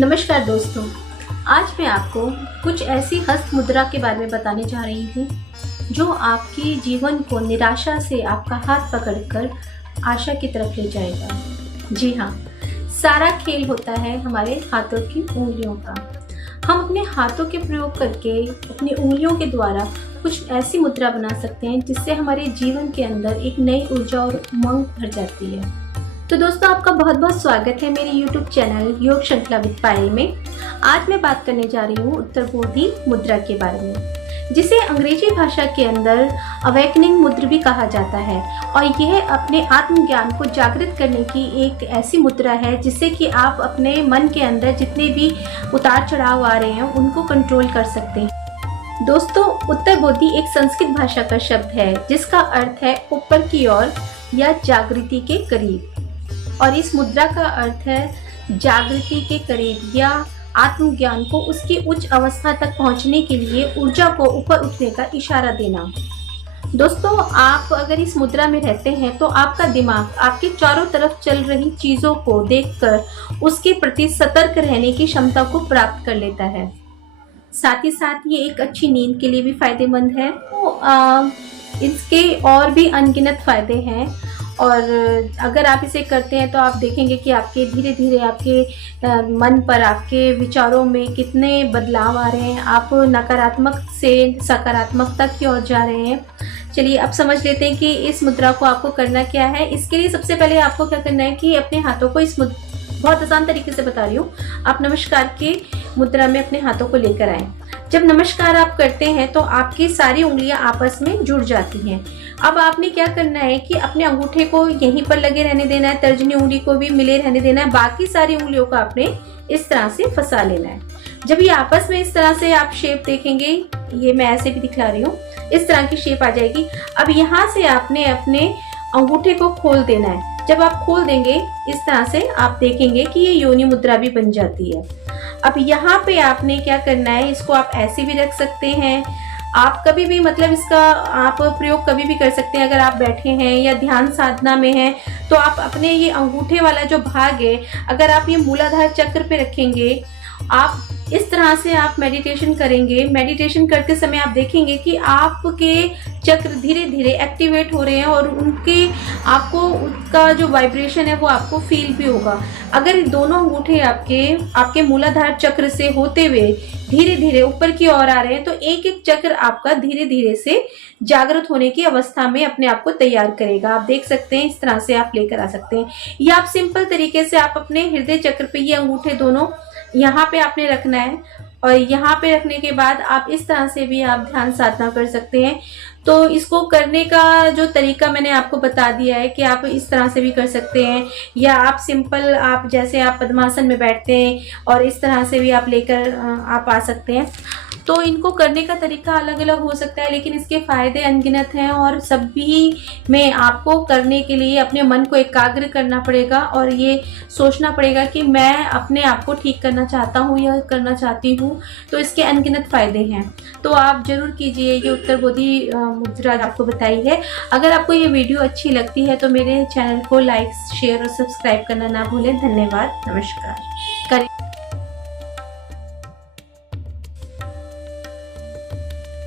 नमस्कार दोस्तों, आज मैं आपको कुछ ऐसी हस्त मुद्रा के बारे में बताने जा रही हूँ जो आपके जीवन को निराशा से आपका हाथ पकड़कर आशा की तरफ ले जाएगा। जी हाँ, सारा खेल होता है हमारे हाथों की उंगलियों का। हम अपने हाथों के प्रयोग करके अपनी उंगलियों के द्वारा कुछ ऐसी मुद्रा बना सकते हैं जिससे हमारे जीवन के अंदर एक नई ऊर्जा और उमंग भर जाती है। तो दोस्तों, आपका बहुत बहुत स्वागत है मेरे YouTube चैनल योग श्रृंखला विद पायल में। आज मैं बात करने जा रही हूँ उत्तरबोधि मुद्रा के बारे में, जिसे अंग्रेजी भाषा के अंदर अवेकनिंग मुद्रा भी कहा जाता है। और यह अपने आत्मज्ञान को जागृत करने की एक ऐसी मुद्रा है जिससे कि आप अपने मन के अंदर जितने भी उतार चढ़ाव आ रहे हैं उनको कंट्रोल कर सकते हैं। दोस्तों, उत्तरबोधि एक संस्कृत भाषा का शब्द है जिसका अर्थ है ऊपर की ओर या जागृति के करीब। और इस मुद्रा का अर्थ है जागृति के करीब या आत्मज्ञान को उसकी उच्च अवस्था तक पहुंचने के लिए ऊर्जा को ऊपर उठने का इशारा देना। दोस्तों, आप अगर इस मुद्रा में रहते हैं तो आपका दिमाग आपके चारों तरफ चल रही चीज़ों को देखकर उसके प्रति सतर्क रहने की क्षमता को प्राप्त कर लेता है। साथ ही साथ ये एक अच्छी नींद के लिए भी फायदेमंद है। तो इसके और भी अनगिनत फायदे हैं। और अगर आप इसे करते हैं तो आप देखेंगे कि आपके धीरे धीरे आपके मन पर, आपके विचारों में कितने बदलाव आ रहे हैं। आप नकारात्मक से सकारात्मकता की ओर जा रहे हैं। चलिए, अब समझ लेते हैं कि इस मुद्रा को आपको करना क्या है। इसके लिए सबसे पहले आपको क्या करना है कि अपने हाथों को बहुत आसान तरीके से बता रही हूँ। आप नमस्कार के मुद्रा में अपने हाथों को लेकर आएं। जब नमस्कार आप करते हैं तो आपकी सारी उंगलियां आपस में जुड़ जाती हैं। अब आपने क्या करना है कि अपने अंगूठे को यहीं पर लगे रहने देना है, तर्जनी उंगली को भी मिले रहने देना है, बाकी सारी उंगलियों को आपने इस तरह से फंसा लेना है। जब ये आपस में इस तरह से आप शेप देखेंगे, ये मैं ऐसे भी दिखला रही हूँ, इस तरह की शेप आ जाएगी। अब यहाँ से आपने अपने अंगूठे को खोल देना है। जब आप खोल देंगे इस तरह से, आप देखेंगे कि ये योनि मुद्रा भी बन जाती है। अब यहाँ पे आपने क्या करना है, इसको आप ऐसे भी रख सकते हैं, आप कभी भी मतलब इसका आप प्रयोग कभी भी कर सकते हैं। अगर आप बैठे हैं या ध्यान साधना में हैं तो आप अपने ये अंगूठे वाला जो भाग है, अगर आप ये मूलाधार चक्र पे रखेंगे, आप इस तरह से आप मेडिटेशन करेंगे। मेडिटेशन करते समय आप देखेंगे कि आपके चक्र धीरे धीरे एक्टिवेट हो रहे हैं और उनके आपको उसका जो वाइब्रेशन है वो आपको फील भी होगा। अगर दोनों अंगूठे आपके मूलाधार चक्र से होते हुए धीरे धीरे ऊपर की ओर आ रहे हैं तो एक एक चक्र आपका धीरे धीरे से जागृत होने की अवस्था में अपने आप को तैयार करेगा। आप देख सकते हैं, इस तरह से आप लेकर आ सकते हैं। या आप सिंपल तरीके से आप अपने हृदय चक्र पे ये अंगूठे दोनों यहाँ पे आपने रखना है और यहाँ पे रखने के बाद आप इस तरह से भी आप ध्यान साधना कर सकते हैं। तो इसको करने का जो तरीका मैंने आपको बता दिया है कि आप इस तरह से भी कर सकते हैं, या आप सिंपल आप जैसे आप पद्मासन में बैठते हैं और इस तरह से भी आप लेकर आप आ सकते हैं। तो इनको करने का तरीका अलग अलग हो सकता है, लेकिन इसके फायदे अनगिनत हैं और सभी में आपको करने के लिए अपने मन को एकाग्र करना पड़ेगा और ये सोचना पड़ेगा कि मैं अपने आप को ठीक करना चाहता हूँ या करना चाहती हूँ। तो इसके अनगिनत फायदे हैं, तो आप जरूर कीजिए। ये उत्तरबोधि मुद्रा आपको बताई है। अगर आपको ये वीडियो अच्छी लगती है तो मेरे चैनल को लाइक, शेयर और सब्सक्राइब करना ना भूलें। धन्यवाद, नमस्कार।